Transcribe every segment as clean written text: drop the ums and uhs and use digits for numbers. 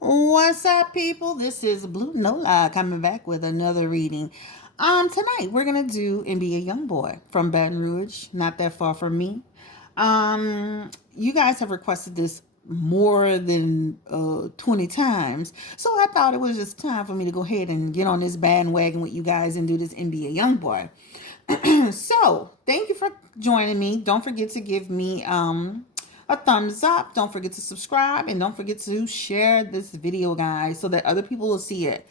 What's up, people? This is Blue Nola coming back with another reading. Tonight we're gonna do NBA Youngboy from Baton Rouge, not that far from me. You guys have requested this more than 20 times, so I thought it was just time for me to go ahead and get on this bandwagon with you guys and do this NBA Youngboy. So thank you for joining me. Don't forget to give me a thumbs up. Don't forget to subscribe, and don't forget to share this video, guys, so that other people will see it.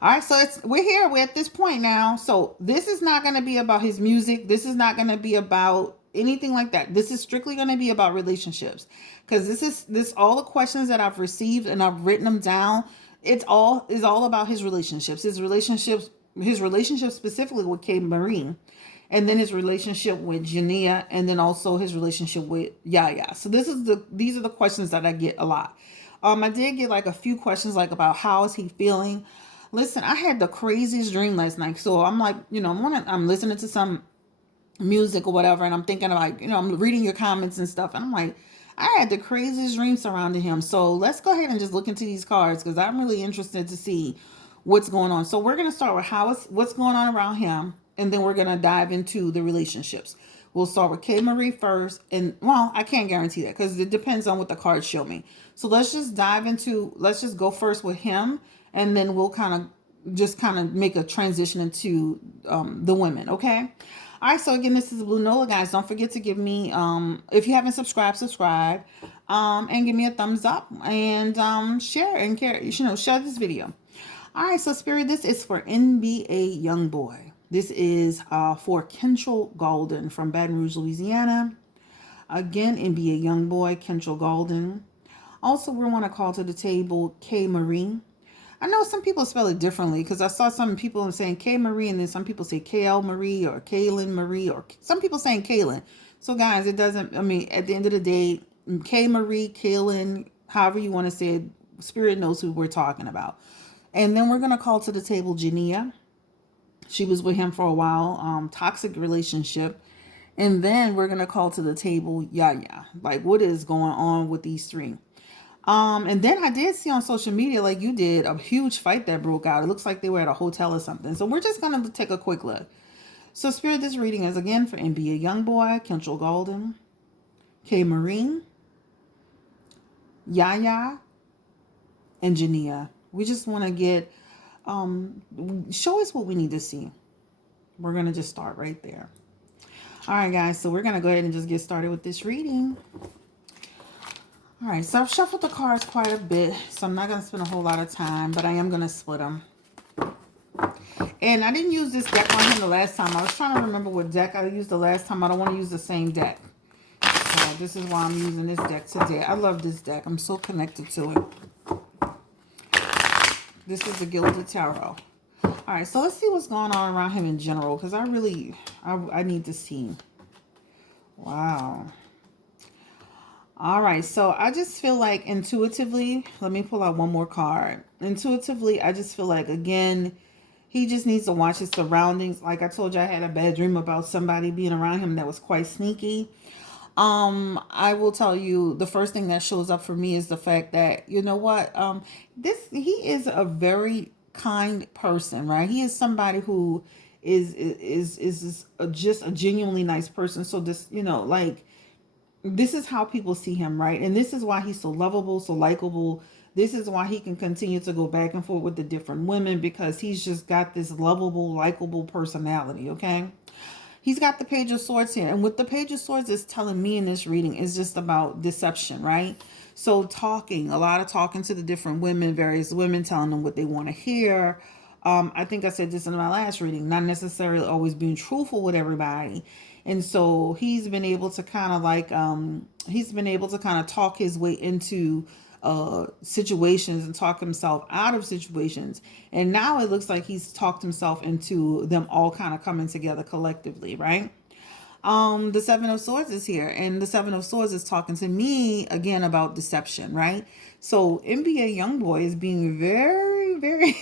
All right, so we're at this point now. So this is not going to be about his music. This is not going to be about anything like that. This is strictly going to be about relationships, because this all the questions that I've received and I've written them down. It's all about his relationships. His relationship specifically with KayMarie, and then his relationship with Jania, and then also his relationship with YaYa. So these are the questions that I get a lot. I did get like a few questions like about how is he feeling. Listen, I had the craziest dream last night. So I'm like, I'm listening to some music or whatever, and I'm thinking like, I'm reading your comments and stuff, and I'm like, I had the craziest dream surrounding him. So let's go ahead and just look into these cards, because I'm really interested to see what's going on. So we're going to start with what's going on around him, and then we're going to dive into the relationships. We'll start with KayMarie first, and well, I can't guarantee that because it depends on what the cards show me. So let's just go first with him, and then we'll kind of make a transition into the women, okay? All right, so again, this is Blue Nola, guys. Don't forget to give me, if you haven't subscribed, subscribe, and give me a thumbs up, and share and care, share this video. All right, so Spirit, this is for NBA Youngboy. This is for Kentrell Golden from Baton Rouge, Louisiana. Again, NBA Youngboy, Kentrell Golden. Also, we want to call to the table KayMarie. I know some people spell it differently, because I saw some people saying KayMarie, and then some people say KL Marie or Kaylin Marie, or some people saying Kaylin. So guys, it doesn't, I mean, at the end of the day, KayMarie, Kaylin, however you want to say it, Spirit knows who we're talking about. And then we're going to call to the table Jania. She was with him for a while, toxic relationship. And then we're going to call to the table YaYa. Like, what is going on with these three? And then I did see on social media, like you did, a huge fight that broke out. It looks like they were at a hotel or something. So we're just going to take a quick look. So Spirit, this reading is again for NBA Youngboy, Kentrell Golden, KayMarie, YaYa, and Jania. We just want to get, show us what we need to see. We're going to just start right there. All right, guys. So we're going to go ahead and just get started with this reading. All right, so I've shuffled the cards quite a bit, so I'm not going to spend a whole lot of time, but I am going to split them. And I didn't use this deck on him the last time. I was trying to remember what deck I used the last time. I don't want to use the same deck. So this is why I'm using this deck today. I love this deck. I'm so connected to it. This is the Gilded Tarot. All right, so let's see what's going on around him in general, because I need to see. Wow. All right, so I just feel like intuitively, let me pull out one more card. Intuitively, I just feel like, again, he just needs to watch his surroundings. Like I told you, I had a bad dream about somebody being around him that was quite sneaky. I will tell you, the first thing that shows up for me is the fact that, you know what, he is a very kind person, right? He is somebody who is just a genuinely nice person. So this, like, this is how people see him, right? And this is why he's so lovable, so likable. This is why he can continue to go back and forth with the different women, because he's just got this lovable, likable personality, okay? He's got the Page of Swords here. And what the Page of Swords is telling me in this reading is just about deception, right? So a lot of talking to the different women, various women, telling them what they want to hear. I think I said this in my last reading, not necessarily always being truthful with everybody. And so he's been able to kind of talk his way into situations and talk himself out of situations. And now it looks like he's talked himself into them all kind of coming together collectively, right? The Seven of Swords is here, and the Seven of Swords is talking to me again about deception, right? So NBA Youngboy is being very, very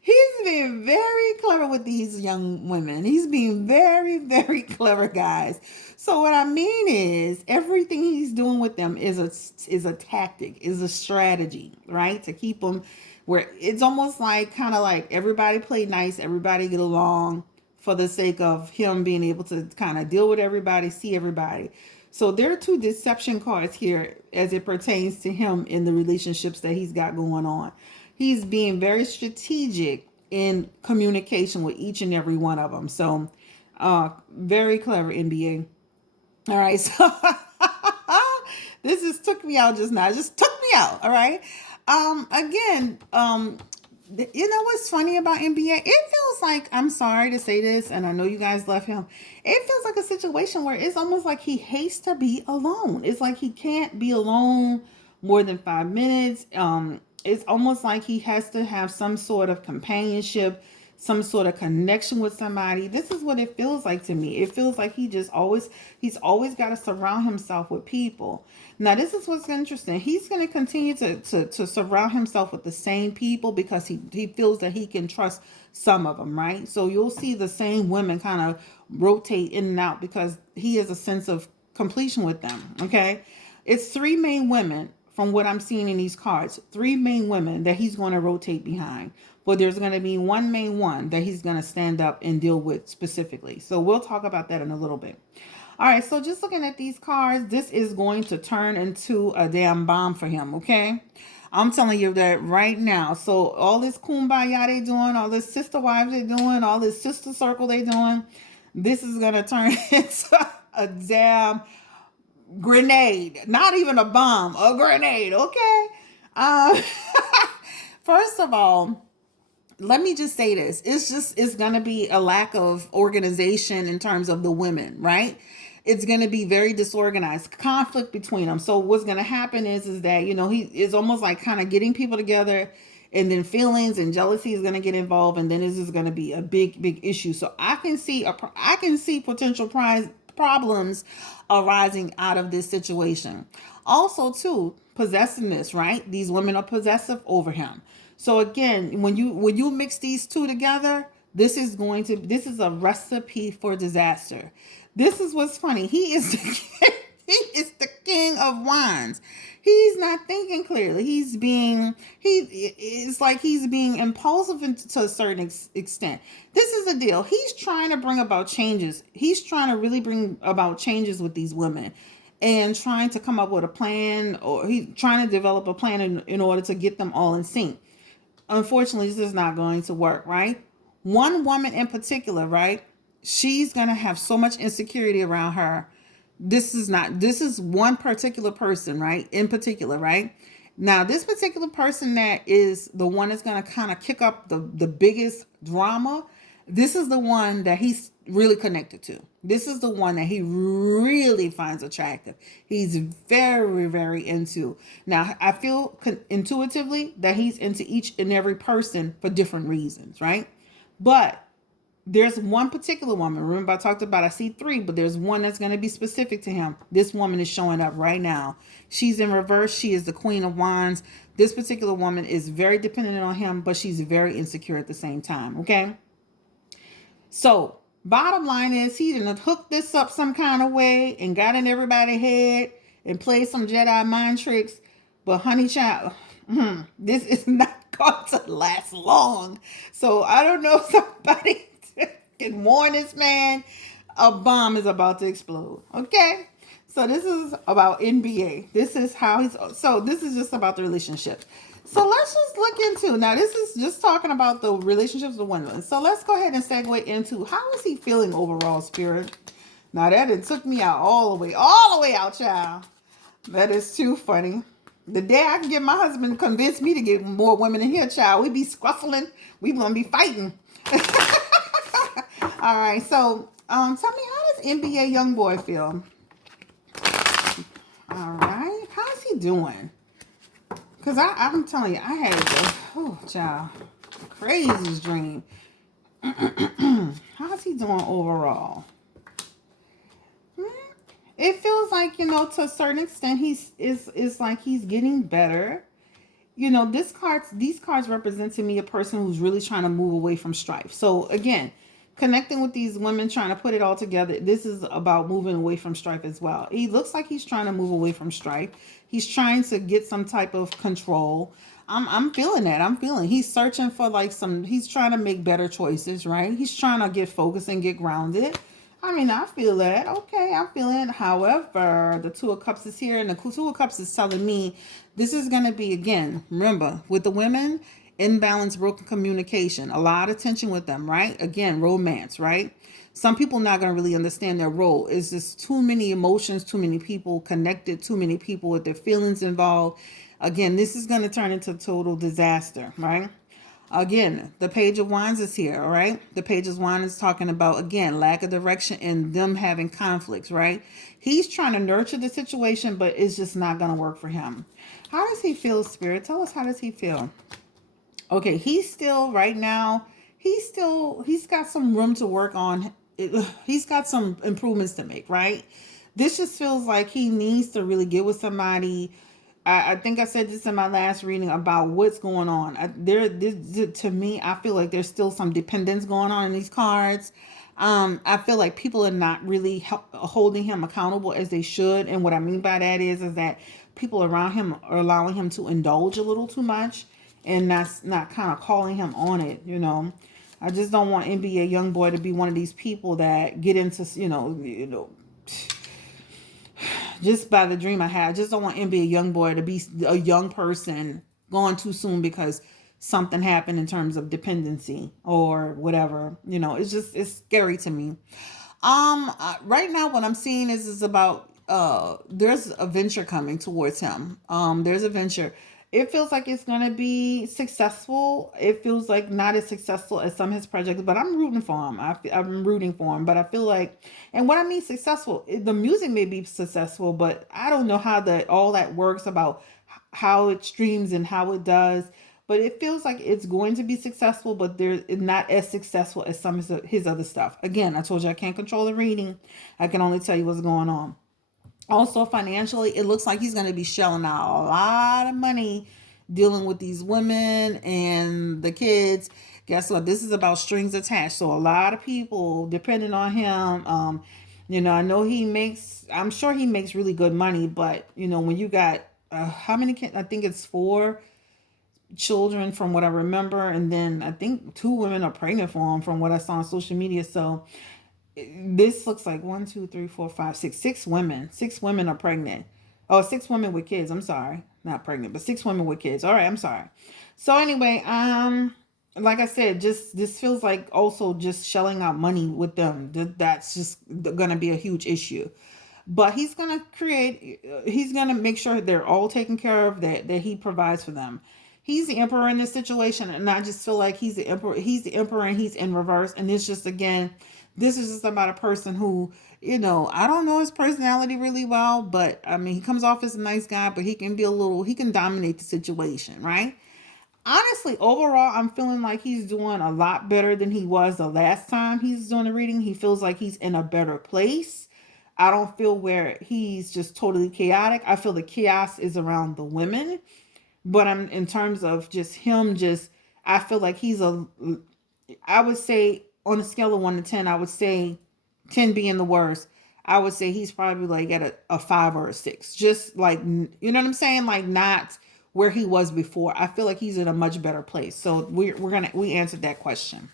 he's being very clever with these young women. He's being very, very clever, guys. So what I mean is everything he's doing with them is a tactic, is a strategy, right? To keep them where it's almost like kind of like everybody play nice, everybody get along for the sake of him being able to kind of deal with everybody, see everybody. So there are two deception cards here as it pertains to him in the relationships that he's got going on. He's being very strategic in communication with each and every one of them. So, very clever NBA. All right, so this just took me out just now. It just took me out. All right. Again, you know what's funny about NBA? It feels like, I'm sorry to say this, and I know you guys love him. It feels like a situation where it's almost like he hates to be alone. It's like he can't be alone more than 5 minutes. It's almost like he has to have some sort of companionship, some sort of connection with somebody. This is what it feels like to me. It feels like he's always got to surround himself with people. Now, this is what's interesting. He's going to continue to surround himself with the same people because he feels that he can trust some of them, right? So you'll see the same women kind of rotate in and out because he has a sense of completion with them, okay? It's three main women from what I'm seeing in these cards. Three main women that he's going to rotate behind. But there's going to be one main one that he's going to stand up and deal with specifically. So we'll talk about that in a little bit. All right, so just looking at these cards, this is going to turn into a damn bomb for him, okay? I'm telling you that right now. So all this kumbaya they doing, all this sister wives they doing, all this sister circle they doing, this is going to turn into a damn grenade. Not even a bomb, a grenade, okay? Uh, First of all, let me just say this. It's going to be a lack of organization in terms of the women, right? It's going to be very disorganized, conflict between them. So what's going to happen is that, he is almost like kind of getting people together, and then feelings and jealousy is going to get involved. And then this is going to be a big, big issue. So I can see potential problems arising out of this situation. Also too, possessiveness, right? These women are possessive over him. So again, when you mix these two together, this is a recipe for disaster. This is what's funny. He is the king of wands. He's not thinking clearly. It's like he's being impulsive to a certain extent. This is the deal. He's trying to bring about changes. He's trying to really bring about changes with these women and trying to come up with a plan, or he's trying to develop a plan in order to get them all in sync. Unfortunately, this is not going to work, right? One woman in particular, right? She's going to have so much insecurity around her. This is one particular person, right? In particular, right? Now, this particular person that is the one that's going to kind of kick up the biggest drama, this is the one that he's really connected to. This is the one that he really finds attractive. He's very, very into. Now, I feel intuitively that he's into each and every person for different reasons, right? But there's one particular woman. Remember, I see three, but there's one that's going to be specific to him. This woman is showing up right now. She's in reverse. She is the Queen of Wands. This particular woman is very dependent on him, but she's very insecure at the same time, okay? So, bottom line is he done hooked this up some kind of way and got in everybody's head and played some Jedi mind tricks. But honey child, this is not going to last long. So I don't know if somebody can warn this man a bomb is about to explode. Okay? So this is about NBA. This is just about the relationship. So let's just look into, now this is just talking about the relationships with women. So let's go ahead and segue into how is he feeling overall, Spirit? Now that it took me out all the way out, child. That is too funny. The day I can get my husband to convince me to get more women in here, child, we be scuffling. We gonna be fighting. All right, so tell me, how does NBA Youngboy feel? All right, how's he doing? Because I'm telling you, I had child, the craziest dream. How's he doing overall? It feels like, to a certain extent, it's like he's getting better. these cards represent to me a person who's really trying to move away from strife. So again, connecting with these women, trying to put it all together, this is about moving away from strife as well. He looks like he's trying to move away from strife. He's trying to get some type of control. I'm feeling that. I'm feeling he's searching for like he's trying to make better choices, right? He's trying to get focused and get grounded. I mean, I feel that. Okay, I'm feeling it. However, the Two of Cups is here, and the Two of Cups is telling me this is going to be, again, remember, with the women, imbalance, broken communication, a lot of tension with them, right? Again, romance, right? Some people not going to really understand their role. It's just too many emotions, too many people connected, too many people with their feelings involved. Again, this is going to turn into total disaster, right? Again, the Page of Wands is here, all right? The Page of Wands is talking about, again, lack of direction and them having conflicts, right? He's trying to nurture the situation, but it's just not going to work for him. How does he feel, Spirit? Tell us, how does he feel? Okay, he's still, right now, he's got some room to work on. He's got some improvements to make, right? This just feels like he needs to really get with somebody. I think I said this in my last reading about what's going on. To me, I feel like there's still some dependence going on in these cards. I feel like people are not really holding him accountable as they should. And what I mean by that is that people around him are allowing him to indulge a little too much, and that's not kind of calling him on it, I just don't want NBA Youngboy to be one of these people that get into, just by the dream I had. I just don't want NBA Youngboy to be a young person gone too soon because something happened in terms of dependency or whatever. It's scary to me. Right now what I'm seeing is about there's a venture coming towards him. There's a venture. It feels like it's going to be successful. It feels like not as successful as some of his projects, but I'm rooting for him. I'm rooting for him, but I feel like, and what I mean successful, the music may be successful, but I don't know how all that works about how it streams and how it does. But it feels like it's going to be successful, but they're not as successful as some of his other stuff. Again, I told you I can't control the reading. I can only tell you what's going on. Also, financially, it looks like he's going to be shelling out a lot of money dealing with these women and the kids. Guess what? This is about strings attached. So a lot of people depending on him. I know I'm sure he makes really good money, but when you got how many kids? I think it's 4 children from what I remember, and then I think 2 women are pregnant for him from what I saw on social media. So this looks like 1, 2, 3, 4, 5, 6. 6 women. 6 women are pregnant. Oh, 6 women with kids. I'm sorry. Not pregnant, but 6 women with kids. All right, I'm sorry. So anyway, like I said, just this feels like also just shelling out money with them. That's just gonna be a huge issue. But he's gonna make sure they're all taken care of, that he provides for them. He's the emperor in this situation, and I just feel like he's the emperor. He's the emperor, and he's in reverse. And it's just, again, this is just about a person who, I don't know his personality really well, but I mean, he comes off as a nice guy, but he can dominate the situation, right? Honestly, overall, I'm feeling like he's doing a lot better than he was the last time he's doing the reading. He feels like he's in a better place. I don't feel where he's just totally chaotic. I feel the chaos is around the women, but I'm in terms of just him, I feel like I would say on a scale of 1 to 10, I would say 10 being the worst. I would say he's probably like at a 5 or a 6. Just like, you know what I'm saying? Like, not where he was before. I feel like he's in a much better place. So we answered that question.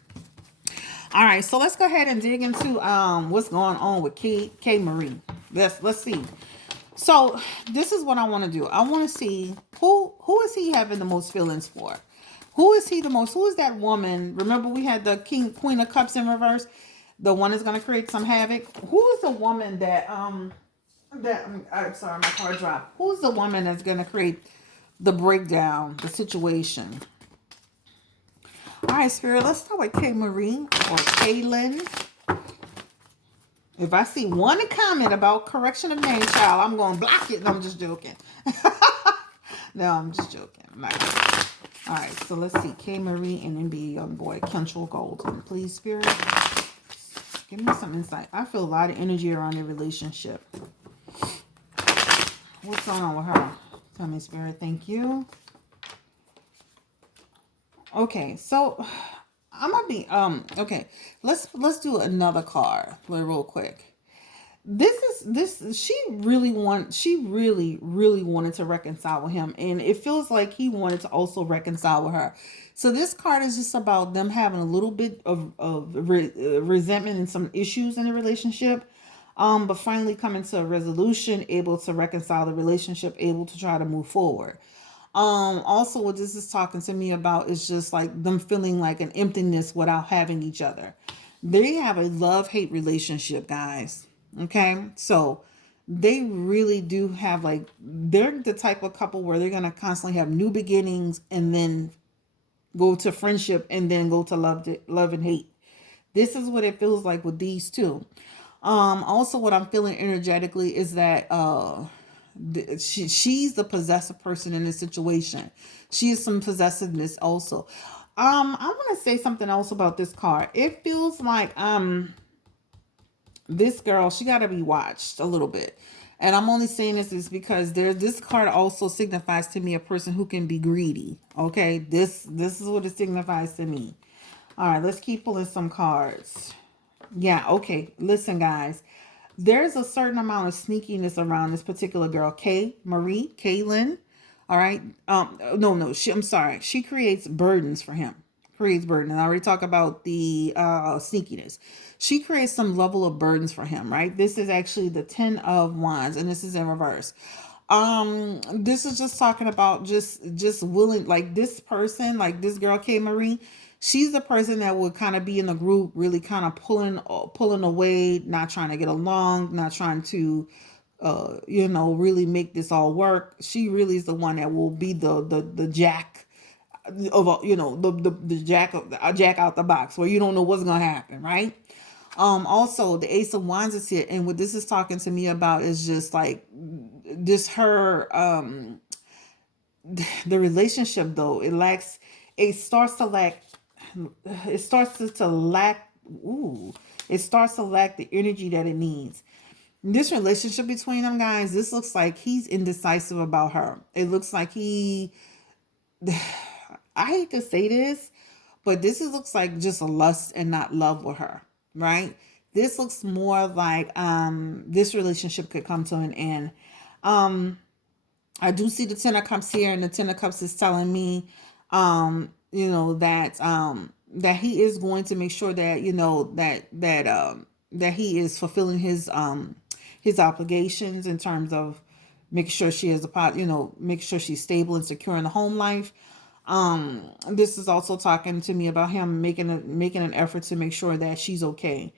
All right, so let's go ahead and dig into what's going on with KayMarie. Let's see. So this is what I want to do. I want to see who is he having the most feelings for? Who is that woman? Remember, we had the Queen of Cups in reverse. The one is going to create some havoc. Who is the woman I'm sorry, my car dropped. Who's the woman that's going to create the breakdown, the situation? All right, Spirit, let's start with KayMarie or Kaylin. If I see one comment about correction of name, child, I'm going to block it. No, I'm just joking. No, I'm just joking. All right, so let's see. KayMarie and NBA Youngboy. Control Golden. Please, Spirit, give me some insight. I feel a lot of energy around their relationship. What's going on with her? Tell me, Spirit. Thank you. Okay, so I'm gonna be okay. Let's do another card real quick. This she really wanted to reconcile with him, and it feels like he wanted to also reconcile with her. So this card is just about them having a little bit of resentment and some issues in the relationship, but finally coming to a resolution, able to reconcile the relationship, able to try to move forward. Also what this is talking to me about is just like them feeling like an emptiness without having each other. They have a love-hate relationship, guys. Okay? So they really do have like they're the type of couple where they're gonna constantly have new beginnings and then go to friendship and then go to love and hate. This is what it feels like with these two. Also what I'm feeling energetically is that she's the possessive person in this situation. She is some possessiveness also. I want to say something else about this card. It feels like this girl, she got to be watched a little bit. And I'm only saying this is because this card also signifies to me a person who can be greedy. Okay, this is what it signifies to me. All right, let's keep pulling some cards. Yeah, okay. Listen, guys. There's a certain amount of sneakiness around this particular girl, KayMarie, Kaylin. All right. No. I'm sorry. She creates burdens for him. Creates burden. And I already talked about the sneakiness. She creates some level of burdens for him, right? This is actually the 10 of Wands, and this is in reverse. This is just talking about just willing, like this person, like this girl KayMarie, she's the person that would kind of be in the group really kind of pulling away, not trying to get along, not trying to really make this all work. She really is the one that will be the jack of the jack out the box where you don't know what's gonna happen, right? Also the Ace of Wands is here, and what this is talking to me about is just like this her the relationship though it starts to lack it starts to lack ooh it starts to lack the energy that it needs. This relationship between them, guys, this looks like he's indecisive about her. It looks like I hate to say this, but looks like just a lust and not love with her, right? This looks more like this relationship could come to an end. I do see the Ten of Cups here, and the Ten of Cups is telling me, that he is going to make sure that that he is fulfilling his obligations in terms of making sure she has a pot, make sure she's stable and secure in the home life. This is also talking to me about him making an effort to make sure that she's okay.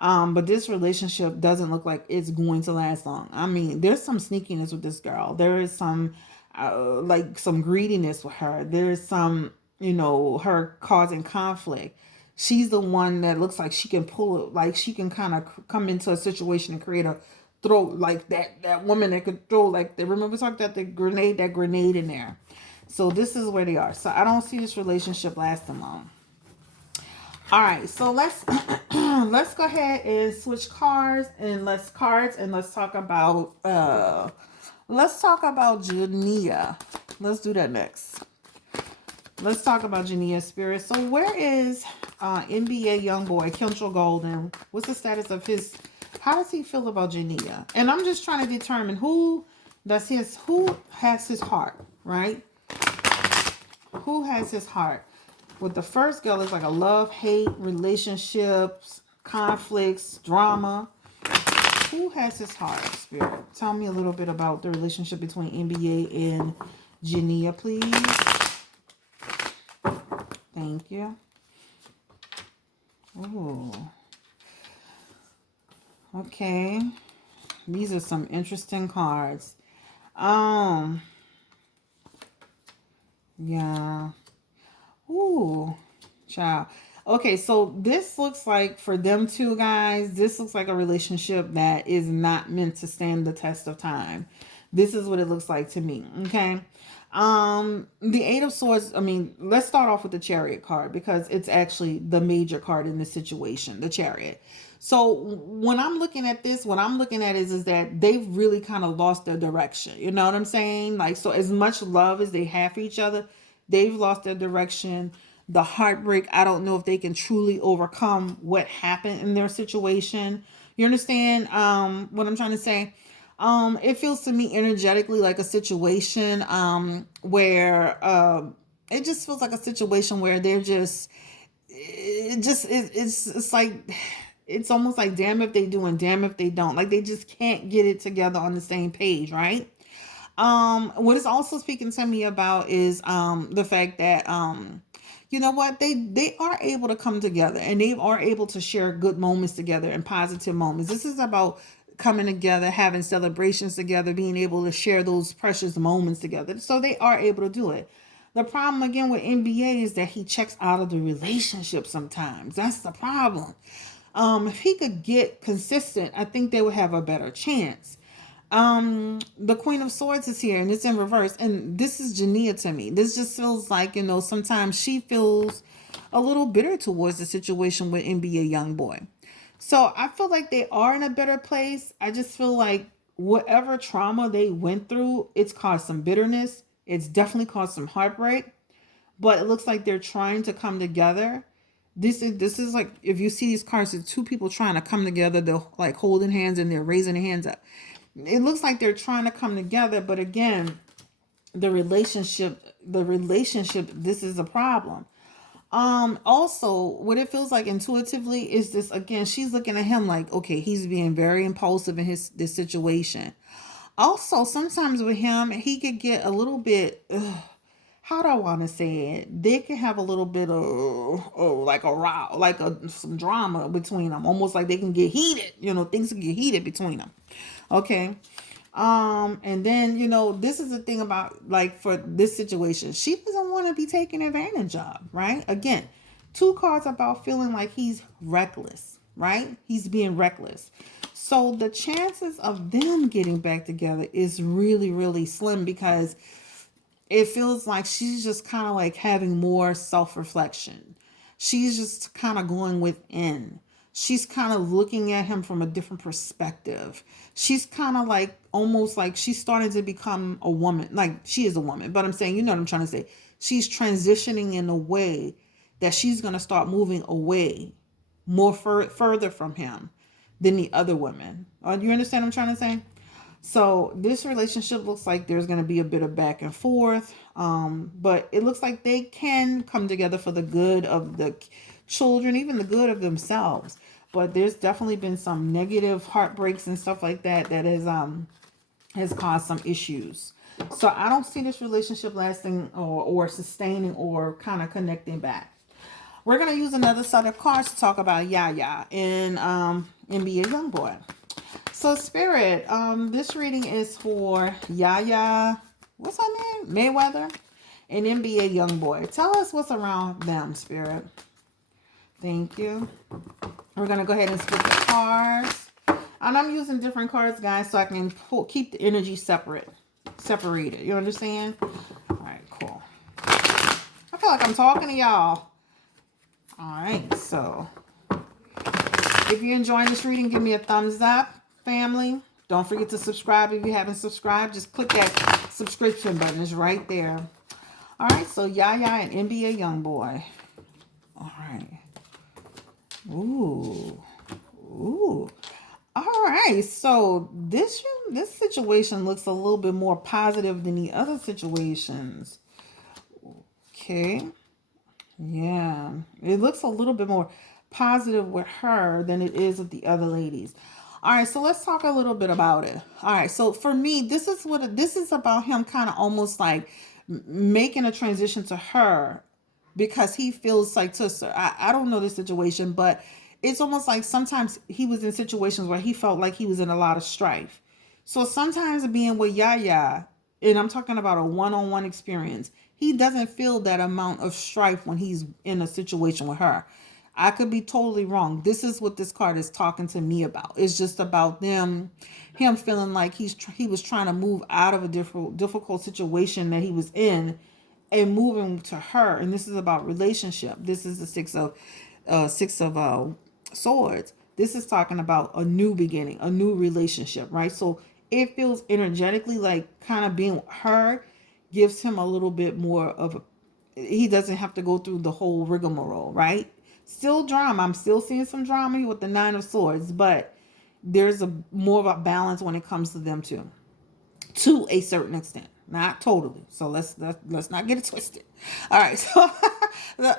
But this relationship doesn't look like it's going to last long. I mean, there's some sneakiness with this girl. There is some, like some greediness with her. There's some, her causing conflict. She's the one that looks like she can pull it, like she can kind of come into a situation and create a throw like that woman that could throw like the remember talked about the grenade in there. So this is where they are. So I don't see this relationship lasting long. All right, so let's let's go ahead and switch cards and let's talk about Jania. Let's do that next. Let's talk about Jania Spirit. So where is NBA Youngboy, Kendall Golden? What's the status of his? How does he feel about Jania? And I'm just trying to determine who has his heart, right? Who has his heart? With the first girl, it's like a love-hate, relationships, conflicts, drama. Who has his heart, Spirit? Tell me a little bit about the relationship between NBA and Jania, please. Thank you. Ooh. Okay. These are some interesting cards. Yeah. Ooh, child. Okay, so this looks like for them two guys, this looks like a relationship that is not meant to stand the test of time. This is what it looks like to me. Okay. The Eight of Swords, I mean, let's start off with the Chariot card because it's actually the major card in this situation, the Chariot. So when I'm looking at this, what I'm looking at is that they've really kind of lost their direction. You know what I'm saying? Like, so as much love as they have for each other, they've lost their direction. the heartbreak. I don't know if they can truly overcome what happened in their situation. You understand what I'm trying to say? It feels to me energetically like a situation where it just feels like a situation where they're just it's like it's almost like damn if they do and damn if they don't. Like they just can't get it together on the same page, right? What it's also speaking to me about is the fact that you know what, they are able to come together and they are able to share good moments together and positive moments. This is about coming together, having celebrations together, being able to share those precious moments together. So they are able to do it. The problem again with NBA is that he checks out of the relationship sometimes. That's the problem. If he could get consistent, I think they would have a better chance. The Queen of Swords is here and it's in reverse, and this is Jania to me. This just feels like, you know, sometimes she feels a little bitter towards the situation with NBA Youngboy. So I feel like they are in a better place. I just feel like whatever trauma they went through, it's caused some bitterness. It's definitely caused some heartbreak, but it looks like they're trying to come together. This is like, if you see these cards, it's two people trying to come together. They're like holding hands and they're raising their hands up. It looks like they're trying to come together, but again, the relationship, this is a problem. Also, what it feels like intuitively is this again, she's looking at him like, okay, he's being very impulsive in this situation. Also, sometimes with him, he could get a little bit how do I want to say it? They can have a little bit of like a row, like some drama between them, almost like they can get heated. You know, things can get heated between them. Okay. And then, you know, this is the thing about, like, for this situation, she doesn't want to be taken advantage of, right? Again, two cards about feeling like he's reckless, right? He's being reckless. So the chances of them getting back together is really, really slim, because it feels like she's just kind of like having more self-reflection. She's just kind of going within. She's kind of looking at him from a different perspective. She's kind of like, almost like she's starting to become a woman. Like, she is a woman, but I'm saying, you know what I'm trying to say. She's transitioning in a way that she's going to start moving away more further from him than the other women. You understand what I'm trying to say? So this relationship looks like there's going to be a bit of back and forth, but it looks like they can come together for the good of the children, even the good of themselves. But there's definitely been some negative heartbreaks and stuff like that that has caused some issues. So I don't see this relationship lasting or sustaining or kind of connecting back. We're going to use another set of cards to talk about YaYa and NBA Youngboy. So Spirit, this reading is for YaYa, what's her name? Mayweather, and NBA Youngboy. Tell us what's around them, Spirit. Thank you. We're going to go ahead and split the cards. And I'm using different cards, guys, so I can keep the energy separated. You understand? All right, cool. I feel like I'm talking to y'all. All right, so if you're enjoying this reading, give me a thumbs up, family. Don't forget to subscribe if you haven't subscribed. Just click that subscription button. It's right there. All right, so YaYa and NBA Youngboy. All right. Ooh. All right, so this situation looks a little bit more positive than the other situations. Okay. Yeah, it looks a little bit more positive with her than it is with the other ladies. All right, so let's talk a little bit about it. All right, so for me, this is about him kind of almost like making a transition to her, because he feels like, I don't know the situation, but it's almost like sometimes he was in situations where he felt like he was in a lot of strife. So sometimes being with YaYa, and I'm talking about a one-on-one experience, he doesn't feel that amount of strife when he's in a situation with her. I could be totally wrong. This is what this card is talking to me about. It's just about him feeling like he was trying to move out of a difficult situation that he was in and moving to her. And this is about relationship. This is the six of swords. This is talking about a new beginning, a new relationship, right? So it feels energetically like kind of being with her gives him a little bit more of he doesn't have to go through the whole rigmarole, right? Still drama. I'm still seeing some drama here with the Nine of Swords, but there's a more of a balance when it comes to them too, to a certain extent, not totally. So let's not get it twisted. All right, so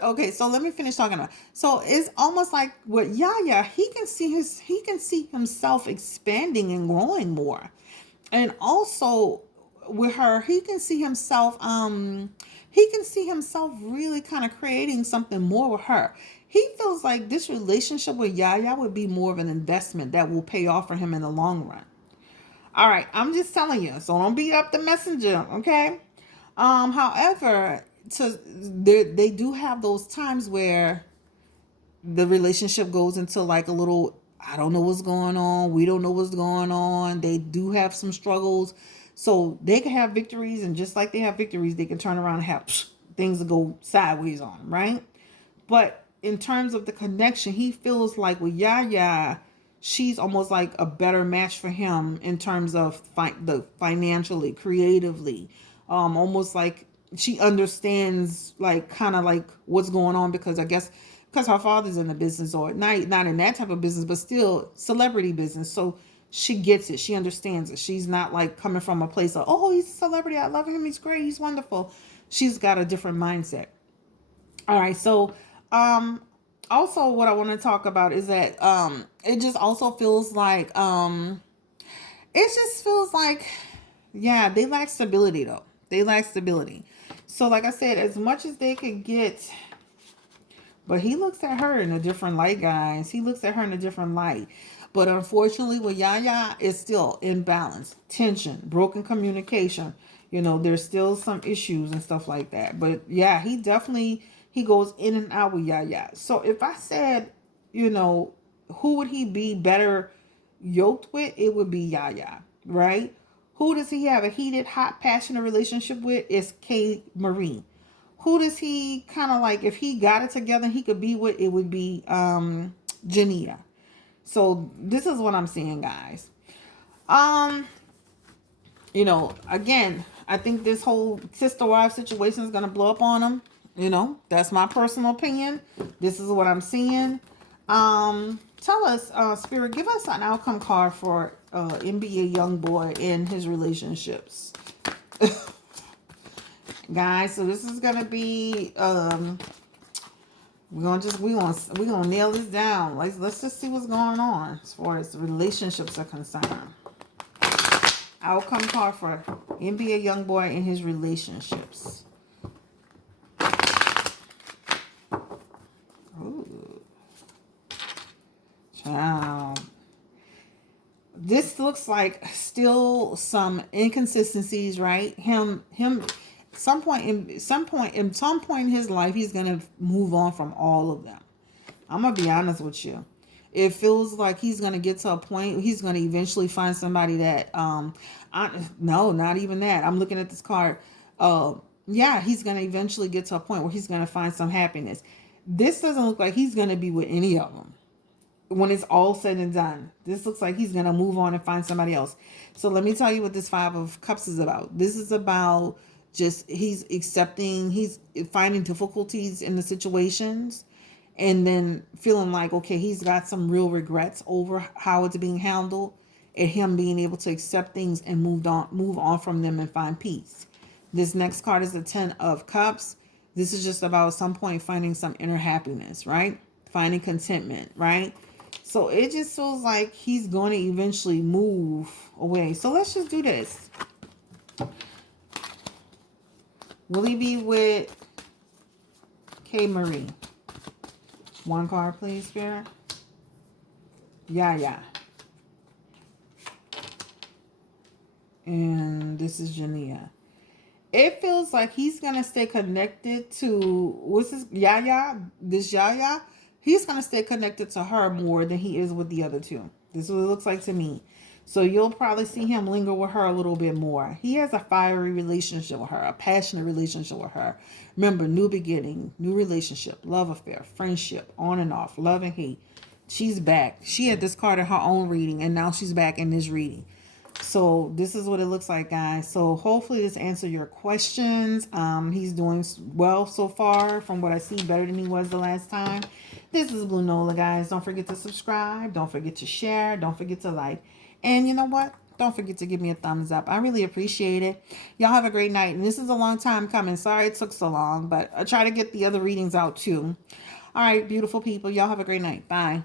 okay, so let me finish talking about. So it's almost like with YaYa, he can see himself expanding and growing more, and also with her, he can see himself really kind of creating something more with her. He feels like this relationship with YaYa would be more of an investment that will pay off for him in the long run. All right, I'm just telling you, so don't beat up the messenger, okay? However, they do have those times where the relationship goes into like a little, I don't know what's going on, we don't know what's going on. They do have some struggles. So they can have victories, and just like they have victories, they can turn around and have things that go sideways on them, right? But in terms of the connection, he feels like with YaYa, she's almost like a better match for him in terms of the financially, creatively, almost like she understands like kind of like what's going on, because I guess because her father's in the business, or not in that type of business, but still celebrity business. So she gets it. She understands it. She's not like coming from a place of, oh, he's a celebrity, I love him, he's great, he's wonderful. She's got a different mindset. All right, so also what I want to talk about is that it just also feels like yeah, they lack stability though. They lack stability. So like I said, as much as they could get, but he looks at her in a different light, guys. He looks at her in a different light. But unfortunately, with YaYa, it's still imbalance, tension, broken communication. There's still some issues and stuff like that. But yeah, he goes in and out with YaYa. So if I said, who would he be better yoked with? It would be YaYa, right? Who does he have a heated, hot, passionate relationship with? It's KayMarie. Who does he kind of like, if he got it together, he could be with, it would be Jania. So this is what I'm seeing, guys. Um, again, I think this whole sister wife situation is gonna blow up on him. That's my personal opinion. This is what I'm seeing. Tell us, Spirit, give us an outcome card for NBA Youngboy in his relationships. Guys, so this is gonna be we're gonna nail this down. Let's just see what's going on as far as the relationships are concerned. Outcome card for NBA Youngboy in his relationships. Ooh. Child. This looks like still some inconsistencies, right? Him some point in his life, he's gonna move on from all of them. I'm gonna be honest with you. It feels like he's gonna get to a point. He's gonna eventually find somebody that no, not even that. I'm looking at this card. Yeah, he's gonna eventually get to a point where he's gonna find some happiness. This doesn't look like he's gonna be with any of them when it's all said and done. This looks like he's gonna move on and find somebody else. So let me tell you what this Five of Cups is about. This is about just he's finding difficulties in the situations, and then feeling like, okay, he's got some real regrets over how it's being handled, and him being able to accept things and move on from them and find peace. This next card is the Ten of Cups. This is just about some point finding some inner happiness, right? Finding contentment, right? So it just feels like he's going to eventually move away. So let's just do this. Will he be with KayMarie? One card, please, Spirit. YaYa. And this is Jania. It feels like he's going to stay connected to, what's this, YaYa? This YaYa? He's going to stay connected to her more than he is with the other two. This is what it looks like to me. So you'll probably see him linger with her a little bit more. He has a fiery relationship with her, a passionate relationship with her. Remember, new beginning, new relationship, love affair, friendship, on and off, love and hate. She's back. She had this card in her own reading, and now she's back in this reading. So this is what it looks like, guys. So hopefully this answered your questions. He's doing well so far from what I see, better than he was the last time. This is Blue Nola, guys. Don't forget to subscribe. Don't forget to share. Don't forget to like. And you know what? Don't forget to give me a thumbs up. I really appreciate it. Y'all have a great night. And this is a long time coming. Sorry it took so long, but I try to get the other readings out too. All right, beautiful people. Y'all have a great night. Bye.